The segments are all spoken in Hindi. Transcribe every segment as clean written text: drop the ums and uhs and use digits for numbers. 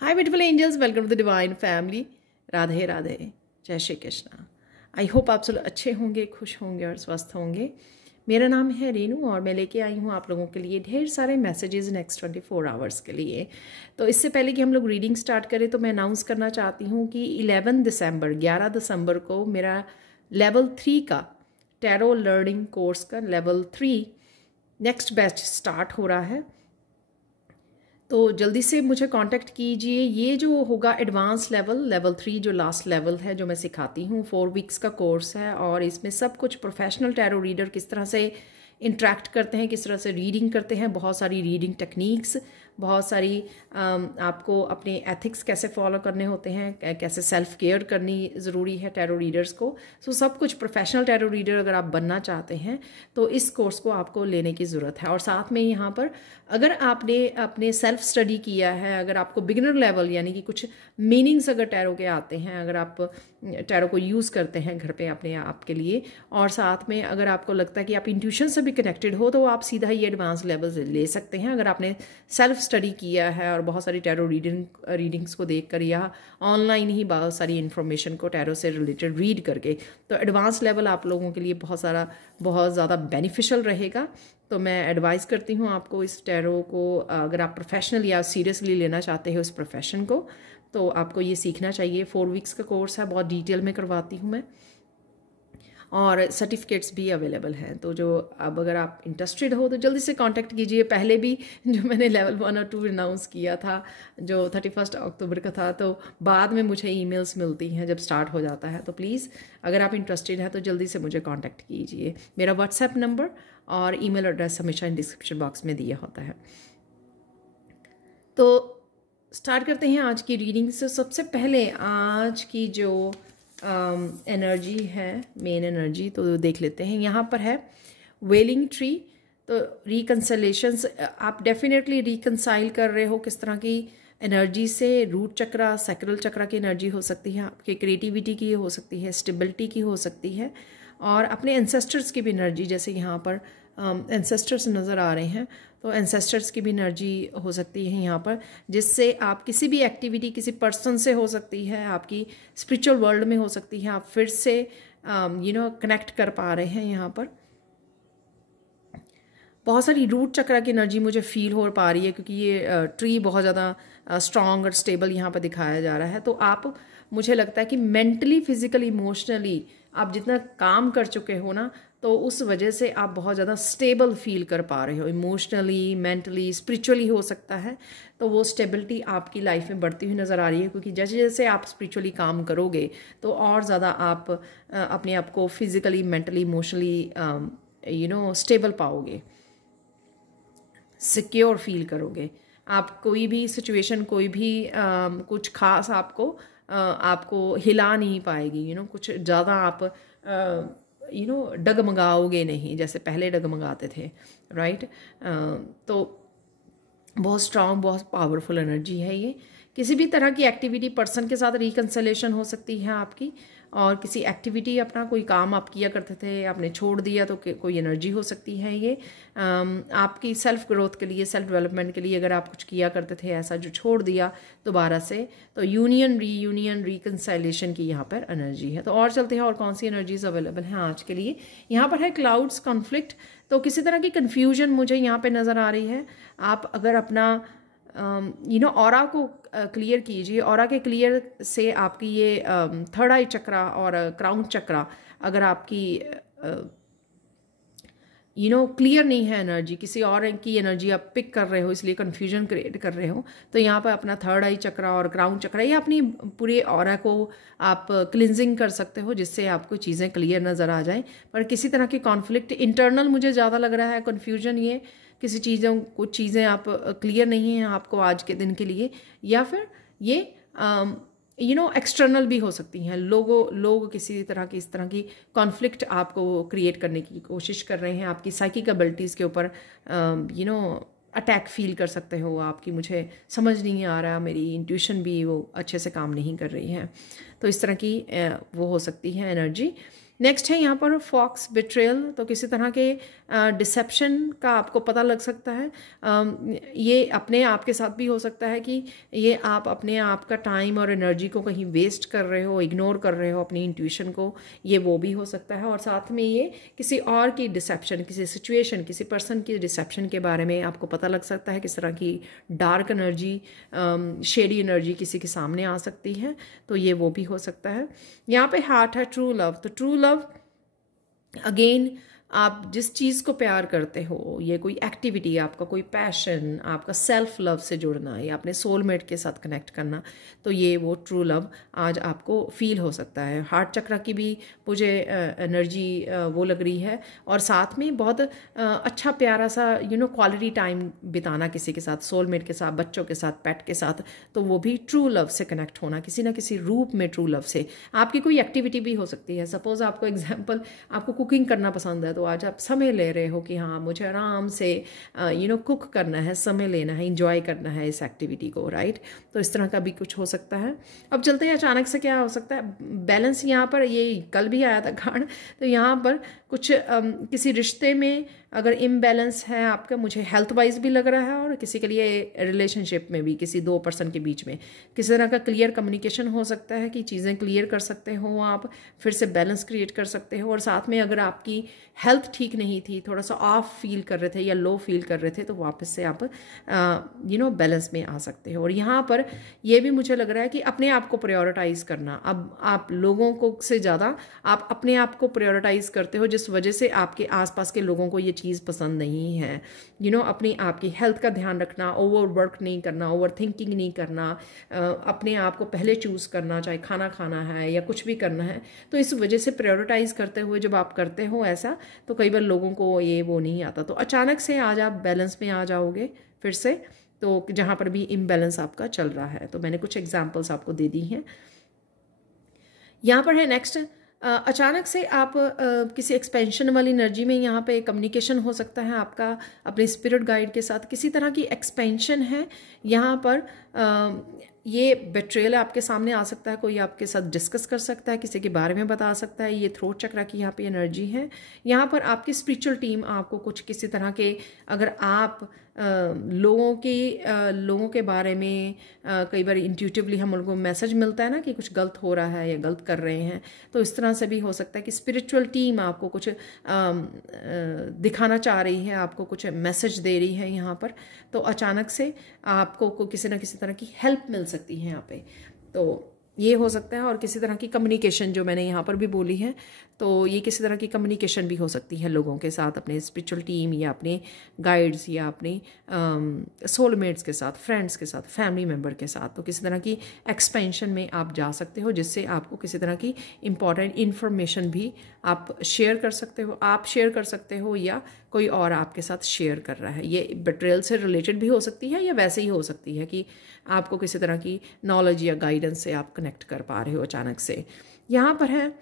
Hi beautiful angels, welcome to the divine family. Radhe Radhe, जय श्री कृष्णा। आई होप आप सब अच्छे होंगे, खुश होंगे और स्वस्थ होंगे। मेरा नाम है रेनू और मैं लेके आई हूँ आप लोगों के लिए ढेर सारे मैसेजेस नेक्स्ट 24 आवर्स के लिए। तो इससे पहले कि हम लोग रीडिंग स्टार्ट करें तो मैं अनाउंस करना चाहती हूँ कि 11 दिसंबर को मेरा लेवल 3 का टैरो लर्निंग कोर्स का लेवल 3 नेक्स्ट बैच स्टार्ट हो रहा है। तो जल्दी से मुझे कांटेक्ट कीजिए। ये जो होगा एडवांस लेवल 3 जो लास्ट लेवल है जो मैं सिखाती हूँ, 4 वीक्स का कोर्स है और इसमें सब कुछ प्रोफेशनल टैरो रीडर किस तरह से इंटरेक्ट करते हैं, किस तरह से रीडिंग करते हैं, बहुत सारी रीडिंग टेक्निक्स, बहुत सारी आपको अपने एथिक्स कैसे फॉलो करने होते हैं, कैसे सेल्फ केयर करनी ज़रूरी है टैरो रीडर्स को। सो सब कुछ प्रोफेशनल टैरो रीडर अगर आप बनना चाहते हैं तो इस कोर्स को आपको लेने की ज़रूरत है। और साथ में यहाँ पर अगर आपने अपने सेल्फ स्टडी किया है, अगर आपको बिगिनर लेवल यानी कि कुछ मीनिंग्स अगर टैरो के आते हैं, अगर आप टैरो को यूज़ करते हैं घर पे अपने आप के लिए, और साथ में अगर आपको लगता है कि आप इंट्यूशन से भी कनेक्टेड हो तो आप सीधा ही एडवांस लेवल से ले सकते हैं। अगर आपने सेल्फ स्टडी किया है और बहुत सारी टैरो रीडिंग्स को देखकर या ऑनलाइन ही बहुत सारी इन्फॉर्मेशन को टैरो से रिलेटेड रीड करके, तो एडवांस लेवल आप लोगों के लिए बहुत ज़्यादा बेनिफिशियल रहेगा। तो मैं एडवाइस करती हूँ आपको इस टैरो को, अगर आप प्रोफेशनल या सीरियसली लेना चाहते हैं उस प्रोफेशन को, तो आपको ये सीखना चाहिए। 4 वीक्स का कोर्स है, बहुत डिटेल में करवाती हूँ मैं और सर्टिफिकेट्स भी अवेलेबल हैं। तो जो अब अगर आप इंटरेस्टेड हो तो जल्दी से कांटेक्ट कीजिए। पहले भी जो मैंने लेवल 1 और 2 अनाउंस किया था जो 31 अक्टूबर का था, तो बाद में मुझे ईमेल्स मिलती हैं जब स्टार्ट हो जाता है। तो प्लीज़ अगर आप इंटरेस्टेड हैं तो जल्दी से मुझे कांटेक्ट कीजिए। मेरा व्हाट्सएप नंबर और ईमेल एड्रेस हमेशा इन डिस्क्रिप्शन बॉक्स में दिया होता है। तो स्टार्ट करते हैं आज की रीडिंग से। सबसे पहले आज की जो एनर्जी है, मेन एनर्जी, तो देख लेते हैं। यहाँ पर है वेलिंग ट्री। तो रिकन्सलेशंस, आप डेफिनेटली रिकन्साइल कर रहे हो किस तरह की एनर्जी से। रूट चक्रा, सैक्रल चक्रा की एनर्जी हो सकती है, आपके क्रिएटिविटी की हो सकती है, स्टेबिलिटी की हो सकती है, और अपने एंसेस्टर्स की भी एनर्जी, जैसे यहाँ पर एंसेस्टर्स नज़र आ रहे हैं तो एंसेस्टर्स की भी एनर्जी हो सकती है यहाँ पर, जिससे आप किसी भी एक्टिविटी किसी पर्सन से हो सकती है, आपकी स्पिरिचुअल वर्ल्ड में हो सकती है, आप फिर से कनेक्ट कर पा रहे हैं। यहाँ पर बहुत सारी रूट चक्रा की एनर्जी मुझे फील हो पा रही है क्योंकि ये ट्री बहुत ज़्यादा स्ट्रॉन्ग और स्टेबल यहाँ पर दिखाया जा रहा है। तो आप, मुझे लगता है कि मेंटली, फिजिकली, इमोशनली आप जितना काम कर चुके हो ना, तो उस वजह से आप बहुत ज़्यादा स्टेबल फील कर पा रहे हो, इमोशनली, मेंटली, स्पिरिचुअली हो सकता है। तो वो स्टेबिलिटी आपकी लाइफ में बढ़ती हुई नज़र आ रही है क्योंकि जैसे जैसे आप स्पिरिचुअली काम करोगे तो और ज़्यादा आप अपने आप को फिजिकली, मेंटली, इमोशनली स्टेबल पाओगे, सिक्योर फील करोगे। आप कोई भी सिचुएशन, कोई भी कुछ खास आपको हिला नहीं पाएगी। कुछ ज़्यादा आप डगमगाओगे नहीं जैसे पहले डगमगाते थे, राइट। तो बहुत स्ट्रांग, बहुत पावरफुल एनर्जी है ये। किसी भी तरह की एक्टिविटी, पर्सन के साथ रिकन्सलेशन हो सकती है आपकी, और किसी एक्टिविटी, अपना कोई काम आप किया करते थे, आपने छोड़ दिया तो कोई एनर्जी हो सकती है ये। आपकी सेल्फ ग्रोथ के लिए, सेल्फ डेवलपमेंट के लिए अगर आप कुछ किया करते थे ऐसा जो छोड़ दिया दोबारा से, तो यूनियन, रीयूनियन, रिकन्साइलेशन की यहाँ पर एनर्जी है। तो और चलते हैं और कौन सी एनर्जीज अवेलेबल हैं आज के लिए। यहाँ पर है क्लाउड्स, कॉन्फ्लिक्ट। तो किसी तरह की कन्फ्यूजन मुझे यहाँ पर नज़र आ रही है। आप अगर अपना ऑरा को क्लियर कीजिए। ऑरा के क्लियर से आपकी ये थर्ड आई चक्रा और क्राउन चक्रा, अगर आपकी क्लियर नहीं है एनर्जी, किसी और की एनर्जी आप पिक कर रहे हो इसलिए कन्फ्यूजन क्रिएट कर रहे हो, तो यहाँ पर अपना थर्ड आई चक्रा और क्राउन चक्रा, ये अपनी पूरे ऑरा को आप क्लिनजिंग कर सकते हो जिससे आपको चीज़ें क्लियर नज़र आ जाएं। पर किसी तरह की कॉन्फ्लिक्ट इंटरनल मुझे ज़्यादा लग रहा है, कन्फ्यूजन, ये किसी चीज़ों, कुछ चीज़ें आप क्लियर नहीं हैं आपको आज के दिन के लिए, या फिर ये एक्सटर्नल भी हो सकती हैं। लोग किसी तरह की, इस तरह की कॉन्फ्लिक्ट आपको क्रिएट करने की कोशिश कर रहे हैं, आपकी साइकिक एबिलिटीज़ के ऊपर अटैक फील कर सकते हो आपकी, मुझे समझ नहीं आ रहा, मेरी इंट्यूशन भी वो अच्छे से काम नहीं कर रही है। तो इस तरह की वो हो सकती है एनर्जी। नेक्स्ट है यहाँ पर फॉक्स बिट्रेयल, तो किसी तरह के डिसेप्शन का आपको पता लग सकता है। ये अपने आप के साथ भी हो सकता है कि ये आप अपने आप का टाइम और एनर्जी को कहीं वेस्ट कर रहे हो, इग्नोर कर रहे हो अपनी इंट्यूशन को, ये वो भी हो सकता है। और साथ में ये किसी और की डिसेप्शन, किसी सिचुएशन, किसी पर्सन की डिसेप्शन के बारे में आपको पता लग सकता है, किस तरह की डार्क एनर्जी, शेडी एनर्जी किसी के सामने आ सकती है, तो ये वो भी हो सकता है। यहाँ पे हार्ट है ट्रू लव, तो ट्रू लव अगेन आप जिस चीज़ को प्यार करते हो, ये कोई एक्टिविटी, आपका कोई पैशन, आपका सेल्फ लव से जुड़ना या अपने सोलमेट के साथ कनेक्ट करना, तो ये वो ट्रू लव आज आपको फील हो सकता है। हार्ट चक्र की भी मुझे एनर्जी वो लग रही है, और साथ में बहुत अच्छा प्यारा सा क्वालिटी टाइम बिताना किसी के साथ, सोलमेट के साथ, बच्चों के साथ, पेट के साथ, तो वो भी ट्रू लव से कनेक्ट होना किसी ना किसी रूप में। ट्रू लव से आपकी कोई एक्टिविटी भी हो सकती है। सपोज आपको एग्जाम्पल, आपको कुकिंग करना पसंद है, तो आज आप समय ले रहे हो कि हाँ मुझे आराम से कुक करना है, समय लेना है, इंजॉय करना है इस एक्टिविटी को, राइट। तो इस तरह का भी कुछ हो सकता है। अब चलते हैं अचानक से क्या हो सकता है। बैलेंस यहाँ पर, ये कल भी आया था कार्ड, तो यहाँ पर कुछ किसी रिश्ते में अगर इम्बैलेंस है आपका, मुझे हेल्थ वाइज भी लग रहा है, और किसी के लिए रिलेशनशिप में भी, किसी दो पर्सन के बीच में किसी तरह का क्लियर कम्युनिकेशन हो सकता है कि चीज़ें क्लियर कर सकते हो आप, फिर से बैलेंस क्रिएट कर सकते हो। और साथ में अगर आपकी हेल्थ ठीक नहीं थी, थोड़ा सा ऑफ फील कर रहे थे या लो फील कर रहे थे, तो वापस से आप बैलेंस में आ सकते हो। और यहाँ पर यह भी मुझे लग रहा है कि अपने आप को प्रायोरिटाइज करना, अब आप लोगों को से ज़्यादा आप अपने आप को प्रायोरिटाइज करते हो, जिस वजह से आपके आसपास के लोगों को ये चीज़ पसंद नहीं है। अपनी आपकी हेल्थ का ध्यान रखना, ओवर वर्क नहीं करना, ओवर थिंकिंग नहीं करना, अपने आप को पहले चूज़ करना, चाहे खाना खाना है या कुछ भी करना है, तो इस वजह से प्रायोरिटाइज करते हुए जब आप करते हो ऐसा, तो कई बार लोगों को ये वो नहीं आता। तो अचानक से आज आप बैलेंस में आ जाओगे फिर से, तो जहाँ पर भी इम्बैलेंस आपका चल रहा है। तो मैंने कुछ एग्जाम्पल्स आपको दे दी हैं। यहाँ पर है नेक्स्ट, अचानक से आप किसी एक्सपेंशन वाली एनर्जी में, यहाँ पे कम्युनिकेशन हो सकता है आपका अपने स्पिरिट गाइड के साथ, किसी तरह की एक्सपेंशन है यहाँ पर। ये बेट्रेयल आपके सामने आ सकता है, कोई आपके साथ डिस्कस कर सकता है, किसी के बारे में बता सकता है। ये थ्रोट चक्र की यहाँ पे एनर्जी है। यहाँ पर आपकी स्पिरिचुअल टीम आपको कुछ किसी तरह के, अगर आप लोगों के बारे में कई बार इंट्यूटिवली हम लोगों को मैसेज मिलता है ना कि कुछ गलत हो रहा है या गलत कर रहे हैं, तो इस तरह से भी हो सकता है कि स्पिरिचुअल टीम आपको कुछ दिखाना चाह रही है, आपको कुछ मैसेज दे रही है यहाँ पर। तो अचानक से आपको किसी न किसी तरह की हेल्प मिल सकती है यहाँ पे, तो ये हो सकता है। और किसी तरह की कम्युनिकेशन जो मैंने यहाँ पर भी बोली है, तो ये किसी तरह की कम्युनिकेशन भी हो सकती है लोगों के साथ, अपने स्पिरिचुअल टीम या अपने गाइड्स या अपने सोलमेट्स के साथ, फ्रेंड्स के साथ, फैमिली मेम्बर के साथ। तो किसी तरह की एक्सपेंशन में आप जा सकते हो, जिससे आपको किसी तरह की इम्पॉर्टेंट इन्फॉर्मेशन भी आप शेयर कर सकते हो, आप शेयर कर सकते हो या कोई और आपके साथ शेयर कर रहा है। ये बेट्रेयल से रिलेटेड भी हो सकती है या वैसे ही हो सकती है कि आपको किसी तरह की नॉलेज या गाइडेंस से आप कनेक्ट कर पा रहे हो अचानक से। यहाँ पर है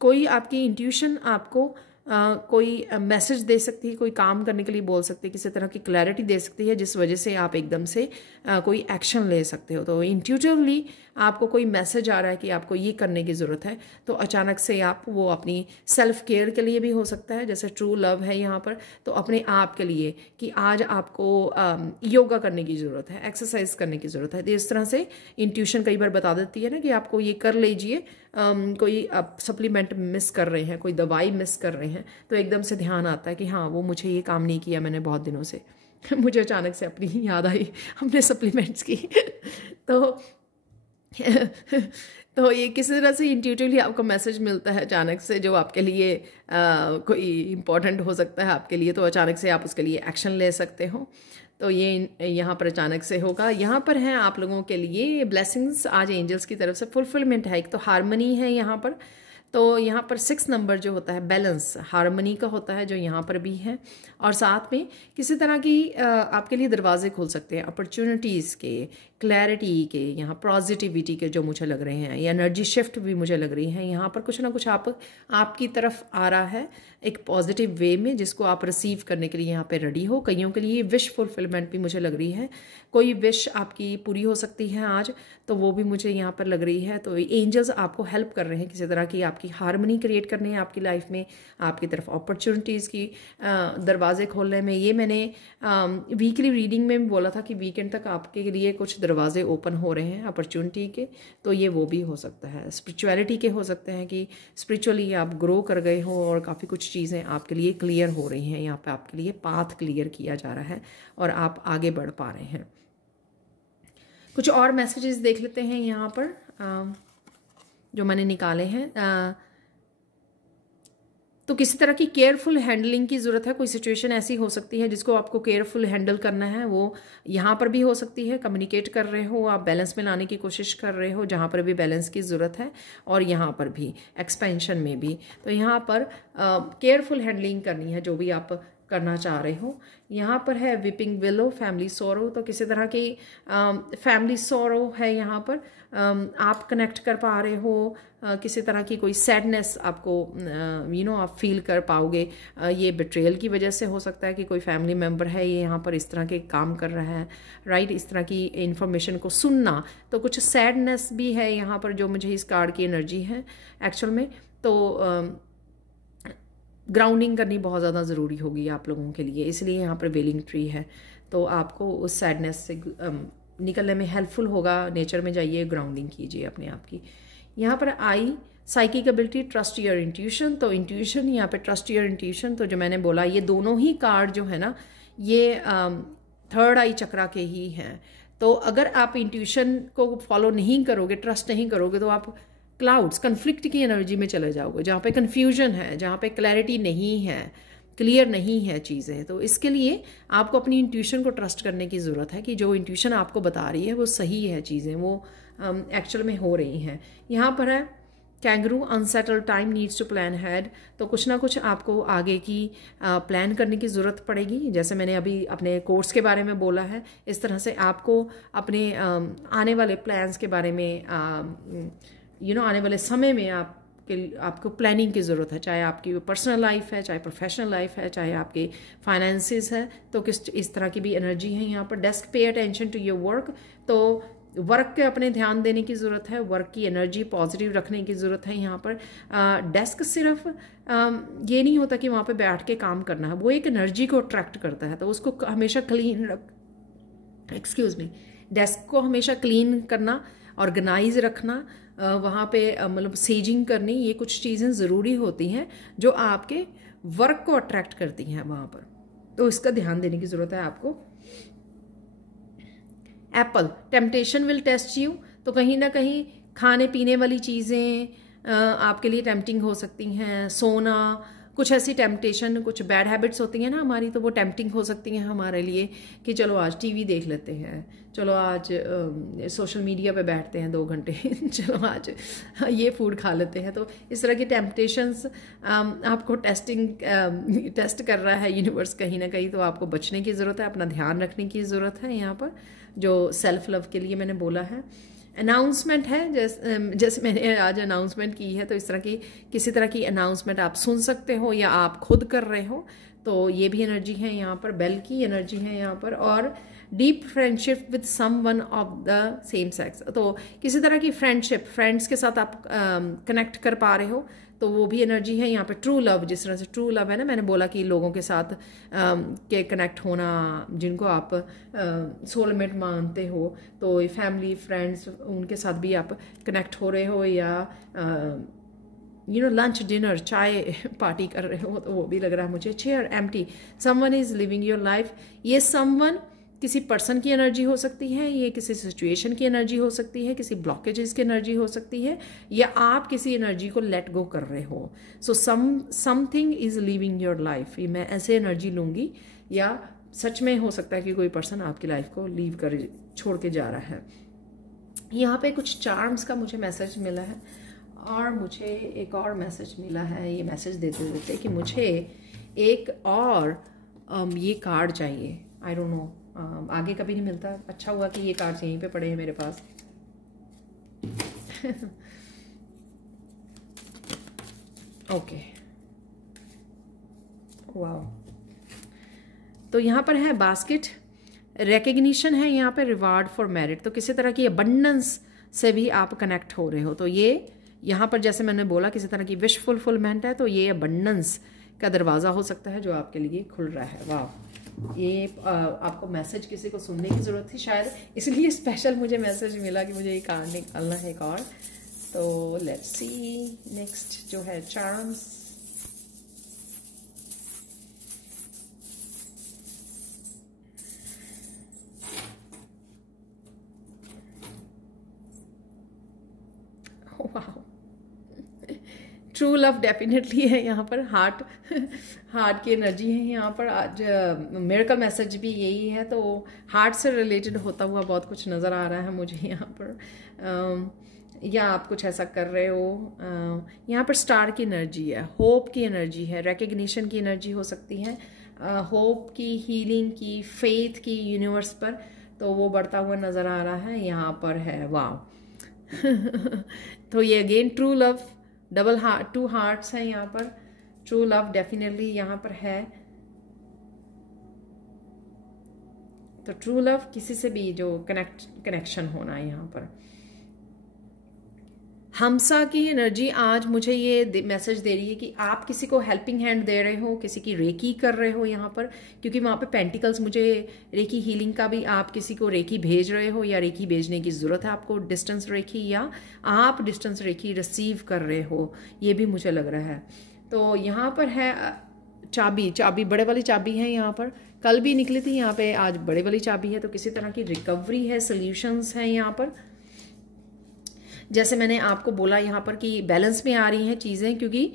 कोई आपकी इंट्यूशन आपको कोई मैसेज दे सकती है, कोई काम करने के लिए बोल सकती है, किसी तरह की क्लैरिटी दे सकती है, जिस वजह से आप एकदम से कोई एक्शन ले सकते हो। तो इंट्यूटिवली आपको कोई मैसेज आ रहा है कि आपको ये करने की ज़रूरत है, तो अचानक से आप वो अपनी सेल्फ केयर के लिए भी हो सकता है, जैसे ट्रू लव है यहाँ पर, तो अपने आप के लिए कि आज आपको योगा करने की ज़रूरत है, एक्सरसाइज करने की ज़रूरत है। तो इस तरह से इंट्यूशन कई बार बता देती है ना कि आपको ये कर लीजिए, कोई आप सप्लीमेंट मिस कर रहे हैं, कोई दवाई मिस कर रहे हैं, तो एकदम से ध्यान आता है कि हाँ वो मुझे ये काम नहीं किया मैंने बहुत दिनों से मुझे अचानक से अपनी याद आई अपने सप्लीमेंट्स की तो ये किसी तरह से इंट्यूटिवली आपको मैसेज मिलता है अचानक से, जो आपके लिए कोई इम्पोर्टेंट हो सकता है आपके लिए, तो अचानक से आप उसके लिए एक्शन ले सकते हो। तो ये यहाँ पर अचानक से होगा। यहाँ पर है आप लोगों के लिए ब्लेसिंग्स आज एंजल्स की तरफ से, फुलफिलमेंट है, एक तो हार्मनी है यहाँ पर, तो यहाँ पर 6 नंबर जो होता है बैलेंस हार्मनी का होता है, जो यहाँ पर भी है। और साथ में किसी तरह की आपके लिए दरवाजे खुल सकते हैं अपॉर्चुनिटीज़ के, क्लैरिटी के, यहाँ पॉजिटिविटी के जो मुझे लग रहे हैं, या एनर्जी शिफ्ट भी मुझे लग रही है। यहाँ पर कुछ ना कुछ आपकी तरफ आ रहा है एक पॉजिटिव वे में, जिसको आप रिसीव करने के लिए यहाँ पे रेडी हो। कईयों के लिए विश फुलफिलमेंट भी मुझे लग रही है, कोई विश आपकी पूरी हो सकती है आज, तो वो भी मुझे यहाँ पर लग रही है। तो एंजल्स आपको हेल्प कर रहे हैं किसी तरह की, आपकी हारमनी क्रिएट करने हैं आपकी लाइफ में, आपकी तरफ अपॉर्चुनिटीज़ की दरवाजे खोलने में। ये मैंने वीकली रीडिंग में बोला था कि वीकेंड तक आपके लिए कुछ दरवाजे ओपन हो रहे हैं अपॉर्चुनिटी के, तो ये वो भी हो सकता है। स्पिरिचुअलिटी के हो सकते हैं कि स्पिरिचुअली आप ग्रो कर गए हो और काफ़ी कुछ चीज़ें आपके लिए क्लियर हो रही हैं, यहाँ पे आपके लिए पाथ क्लियर किया जा रहा है और आप आगे बढ़ पा रहे हैं। कुछ और मैसेजेस देख लेते हैं यहाँ पर जो मैंने निकाले हैं। तो किसी तरह की केयरफुल हैंडलिंग की ज़रूरत है, कोई सिचुएशन ऐसी हो सकती है जिसको आपको केयरफुल हैंडल करना है, वो यहाँ पर भी हो सकती है। कम्युनिकेट कर रहे हो आप, बैलेंस में लाने की कोशिश कर रहे हो, जहाँ पर भी बैलेंस की ज़रूरत है, और यहाँ पर भी एक्सपेंशन में भी। तो यहाँ पर केयरफुल हैंडलिंग करनी है जो भी आप करना चाह रहे हो। यहाँ पर है वीपिंग विलो, फैमिली सोरो, तो किसी तरह की फैमिली सोरो है यहाँ पर। आप कनेक्ट कर पा रहे हो, किसी तरह की कोई सैडनेस आपको आप फील कर पाओगे। ये बिट्रेयल की वजह से हो सकता है कि कोई फैमिली मेम्बर है ये यहाँ पर इस तरह के काम कर रहा है, राइट। इस तरह की इन्फॉर्मेशन को सुनना, तो कुछ सैडनेस भी है यहाँ पर जो मुझे इस कार्ड की एनर्जी है एक्चुअल में। तो ग्राउंडिंग करनी बहुत ज़्यादा ज़रूरी होगी आप लोगों के लिए, इसलिए यहाँ पर वेलिंग ट्री है। तो आपको उस सैडनेस से निकलने में हेल्पफुल होगा। नेचर में जाइए, ग्राउंडिंग कीजिए अपने आप की। यहाँ पर आई psychic ability, trust your intuition, तो इंट्यूशन यहाँ पे ट्रस्ट योर इंट्यूशन, तो जो मैंने बोला ये दोनों ही कार्ड जो है ना ये थर्ड आई चक्रा के ही हैं। तो अगर आप इंट्यूशन को फॉलो नहीं करोगे, ट्रस्ट नहीं करोगे, तो आप क्लाउड्स, कन्फ्लिक्ट की एनर्जी में चले जाओगे, जहाँ पे कन्फ्यूजन है, जहाँ पे क्लैरिटी नहीं है, क्लियर नहीं है चीज़ें। तो इसके लिए आपको अपनी इंट्यूशन को ट्रस्ट करने की ज़रूरत है कि जो इंट्यूशन आपको बता रही है वो सही है, चीज़ें वो एक्चुअल में हो रही हैं। यहाँ पर है kangaroo, unsettled time needs to plan had, तो कुछ ना कुछ आपको आगे की प्लान करने की ज़रूरत पड़ेगी। जैसे मैंने अभी अपने कोर्स के बारे में बोला है, इस तरह से आपको अपने आने वाले प्लान्स के बारे में आने वाले समय में आपको प्लानिंग की ज़रूरत है, चाहे आपकी पर्सनल लाइफ है, चाहे प्रोफेशनल लाइफ है, चाहे आपके फाइनेंसेस है। तो इस तरह की भी एनर्जी है यहाँ पर। Desk, pay attention to your work, तो वर्क के अपने ध्यान देने की ज़रूरत है, वर्क की एनर्जी पॉजिटिव रखने की ज़रूरत है यहाँ पर। डेस्क सिर्फ ये नहीं होता कि वहाँ पे बैठ के काम करना है, वो एक एनर्जी को अट्रैक्ट करता है, तो उसको हमेशा क्लीन डेस्क को हमेशा क्लीन करना, ऑर्गेनाइज रखना, वहाँ पे मतलब सेजिंग करनी, ये कुछ चीज़ें ज़रूरी होती हैं जो आपके वर्क को अट्रैक्ट करती हैं वहाँ पर, तो इसका ध्यान देने की ज़रूरत है आपको। Apple, temptation will test you, तो कहीं ना कहीं खाने पीने वाली चीज़ें आपके लिए टेम्पटिंग हो सकती हैं। सोना, कुछ ऐसी टेम्पटेशन, कुछ बैड हैबिट्स होती हैं ना हमारी, तो वो टेम्पटिंग हो सकती हैं हमारे लिए कि चलो आज टीवी देख लेते हैं, चलो आज सोशल मीडिया पे बैठते हैं 2 घंटे चलो आज ये फूड खा लेते हैं। तो इस तरह की टेम्पटेशंस आपको टेस्ट कर रहा है यूनिवर्स कहीं ना कहीं, तो आपको बचने की ज़रूरत है, अपना ध्यान रखने की ज़रूरत है यहाँ पर, जो सेल्फ लव के लिए मैंने बोला है। अनाउंसमेंट है, जैसे मैंने आज अनाउंसमेंट की है, तो इस तरह की किसी तरह की अनाउंसमेंट आप सुन सकते हो या आप खुद कर रहे हो, तो ये भी एनर्जी है यहाँ पर। बेल की एनर्जी है यहाँ पर। और deep friendship with someone of the same sex, तो किसी तरह की फ्रेंडशिप, फ्रेंड्स के साथ आप कनेक्ट कर पा रहे हो, तो वो भी एनर्जी है यहाँ पे। ट्रू लव, जिस तरह से ट्रू लव है ना, मैंने बोला कि लोगों के साथ के कनेक्ट होना, जिनको आप सोलमेट मानते हो, तो फैमिली, फ्रेंड्स, उनके साथ भी आप कनेक्ट हो रहे हो, या लंच, डिनर, चाय पार्टी कर रहे हो, तो वो भी लग रहा है मुझे। Chair empty, someone is living your life, ये समवन किसी पर्सन की एनर्जी हो सकती है, ये किसी सिचुएशन की एनर्जी हो सकती है, किसी ब्लॉकेजेस की एनर्जी हो सकती है, या आप किसी एनर्जी को लेट गो कर रहे हो। So something is living your life, ये मैं ऐसे एनर्जी लूँगी, या सच में हो सकता है कि कोई पर्सन आपकी लाइफ को लीव कर छोड़ के जा रहा है। यहाँ पे कुछ चार्म्स का मुझे मैसेज मिला है, और मुझे एक और मैसेज मिला है, ये मैसेज देते देते कि मुझे एक और ये कार्ड चाहिए। आई डोंट नो, आगे कभी नहीं मिलता। अच्छा हुआ कि ये कार्ड्स यहीं पे पड़े हैं मेरे पास। ओके, वाह। तो यहाँ पर है बास्केट, रिकग्निशन है यहाँ पे, रिवार्ड फॉर मेरिट। तो किसी तरह की अबंडेंस से भी आप कनेक्ट हो रहे हो। तो ये यहाँ पर जैसे मैंने बोला किसी तरह की विश फुलफिलमेंट है, तो ये अबंडेंस का दरवाज़ा हो सकता है जो आपके लिए खुल रहा है। वाह, ये आपको मैसेज किसी को सुनने की ज़रूरत थी शायद, इसलिए स्पेशल मुझे मैसेज मिला कि मुझे ये कार्ड निकालना है एक और। तो लेट्स सी नेक्स्ट जो है चार्म्स। वाह, ट्रू लव डेफिनेटली है यहाँ पर। हार्ट की एनर्जी है यहाँ पर। आज मिरेकल मैसेज भी यही है, तो हार्ट से रिलेटेड होता हुआ बहुत कुछ नज़र आ रहा है मुझे यहाँ पर। या आप कुछ ऐसा कर रहे हो। यहाँ पर स्टार की एनर्जी है, होप की एनर्जी है, रिकग्निशन की एनर्जी हो सकती है, होप की, हीलिंग की, फेथ की यूनिवर्स पर, तो वो बढ़ता हुआ नज़र आ रहा है यहाँ पर है। वाह तो ये again true love, double heart, 2 hearts हैं यहाँ पर। ट्रू लव डेफिनेटली यहाँ पर है। तो ट्रू लव किसी से भी जो कनेक्शन होना है यहाँ पर। हमसा की एनर्जी आज मुझे ये मैसेज दे रही है कि आप किसी को हेल्पिंग हैंड दे रहे हो, किसी की रेकी कर रहे हो यहाँ पर, क्योंकि वहाँ पे पेंटिकल्स, मुझे रेकी हीलिंग का भी, आप किसी को रेकी भेज रहे हो या रेकी भेजने की ज़रूरत है आपको, डिस्टेंस रेकी, या आप डिस्टेंस रेकी रिसीव कर रहे हो, ये भी मुझे लग रहा है। तो यहाँ पर है चाबी बड़े वाली चाबी है यहाँ पर, कल भी निकली थी यहाँ पे, आज बड़े वाली चाबी है। तो किसी तरह की रिकवरी है, सोल्यूशंस हैं यहाँ पर। जैसे मैंने आपको बोला यहाँ पर कि बैलेंस में आ रही हैं चीज़ें, क्योंकि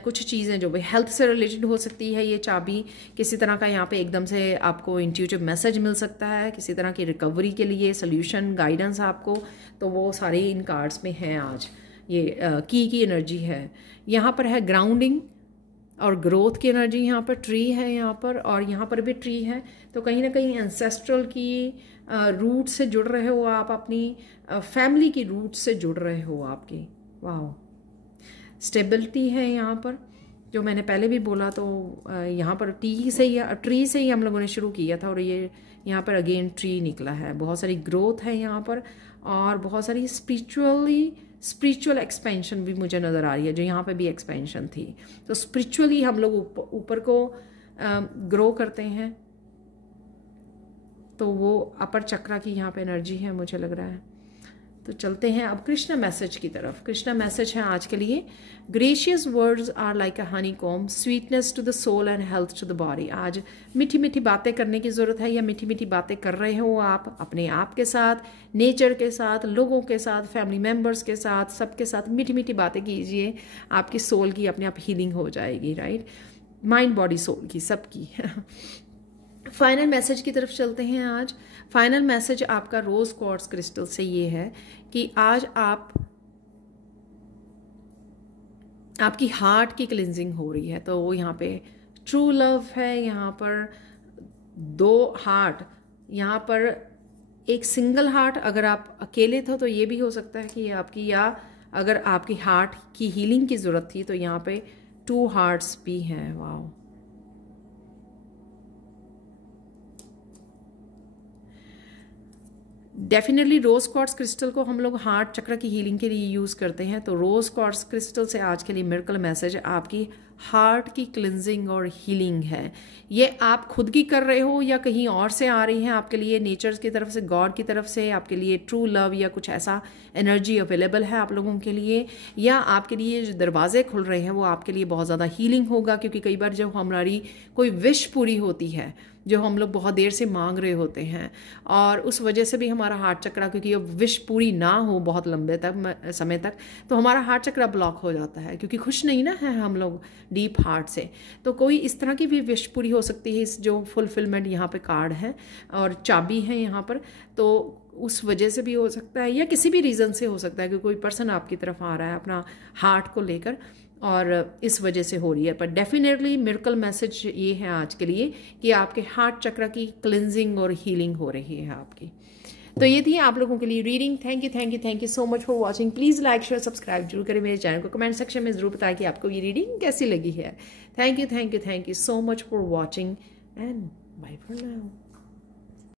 कुछ चीज़ें जो भी हेल्थ से रिलेटेड हो सकती है, ये चाबी किसी तरह का यहाँ पे एकदम से आपको इंट्यूटिव मैसेज मिल सकता है, किसी तरह की रिकवरी के लिए सोल्यूशन, गाइडेंस आपको, तो वो सारे इन कार्ड्स में हैं आज। ये की एनर्जी है यहाँ पर, है ग्राउंडिंग और ग्रोथ की एनर्जी यहाँ पर। ट्री है यहाँ पर, और यहाँ पर भी ट्री है। तो कहीं ना कहीं एंसेस्ट्रल की रूट से जुड़ रहे हो आप, अपनी फैमिली की रूट से जुड़ रहे हो आपकी। वाह, स्टेबिलिटी है यहाँ पर, जो मैंने पहले भी बोला। तो यहाँ पर ट्री से ही हम लोगों ने शुरू किया था, और ये यहाँ पर अगेन ट्री निकला है। बहुत सारी ग्रोथ है यहाँ पर, और बहुत सारी स्पिरिचुअल एक्सपेंशन भी मुझे नज़र आ रही है, जो यहाँ पे भी एक्सपेंशन थी। तो स्पिरिचुअली हम लोग ऊपर को ग्रो करते हैं, तो वो अपर चक्रा की यहाँ पे एनर्जी है मुझे लग रहा है। तो चलते हैं अब कृष्णा मैसेज की तरफ। कृष्णा मैसेज है आज के लिए, gracious words are like a honeycomb, sweetness to the soul and health to the body. आज मीठी मीठी बातें करने की ज़रूरत है, या मीठी मीठी बातें कर रहे हो आप अपने आप के साथ, नेचर के साथ, लोगों के साथ, फैमिली मेम्बर्स के साथ, सबके साथ मीठी मीठी बातें कीजिए। आपकी सोल की अपने आप हीलिंग हो जाएगी, राइट, माइंड बॉडी सोल की, सबकी। फाइनल मैसेज की तरफ चलते हैं। आज फाइनल मैसेज आपका रोज क्वार्ट्ज क्रिस्टल से ये है कि आज आपकी हार्ट की क्लिनजिंग हो रही है। तो वो यहाँ पे ट्रू लव है, यहाँ पर 2 हार्ट, यहाँ पर एक सिंगल हार्ट। अगर आप अकेले थे तो ये भी हो सकता है कि आपकी, या अगर आपकी हार्ट की हीलिंग की ज़रूरत थी तो यहाँ पे 2 हार्ट्स भी हैं। वाह, डेफिनेटली रोज क्वार्ट्ज क्रिस्टल को हम लोग हार्ट चक्र की हीलिंग के लिए यूज़ करते हैं। तो रोज क्वार्ट्ज क्रिस्टल से आज के लिए मिरेकल मैसेज आपकी हार्ट की क्लिनजिंग और हीलिंग है। ये आप खुद की कर रहे हो या कहीं और से आ रही है आपके लिए, नेचर की तरफ से, गॉड की तरफ से आपके लिए ट्रू लव या कुछ ऐसा एनर्जी अवेलेबल है आप लोगों के लिए, या आपके लिए जो दरवाजे खुल रहे हैं वो आपके लिए बहुत ज़्यादा हीलिंग होगा। क्योंकि कई बार जब हमारी कोई विश पूरी होती है, जो हम लोग बहुत देर से मांग रहे होते हैं, और उस वजह से भी हमारा हार्ट चक्रा, क्योंकि अब विश पूरी ना हो बहुत लंबे समय तक, तो हमारा हार्ट चक्रा ब्लॉक हो जाता है, क्योंकि खुश नहीं ना है हम लोग डीप हार्ट से। तो कोई इस तरह की भी विश पूरी हो सकती है। इस जो फुलफिलमेंट यहाँ पे कार्ड है और चाबी है यहाँ पर, तो उस वजह से भी हो सकता है, या किसी भी रीज़न से हो सकता है कि कोई पर्सन आपकी तरफ आ रहा है अपना हार्ट को लेकर, और इस वजह से हो रही है। पर डेफिनेटली मिरेकल मैसेज ये है आज के लिए कि आपके हार्ट चक्र की क्लिनजिंग और हीलिंग हो रही है आपकी। तो ये थी आप लोगों के लिए reading. Thank you so much for watching. Please like share subscribe जरूर करें मेरे चैनल को। कमेंट सेक्शन में ज़रूर बताएं कि आपको ये रीडिंग कैसी लगी है। Thank you so much for watching and bye for now.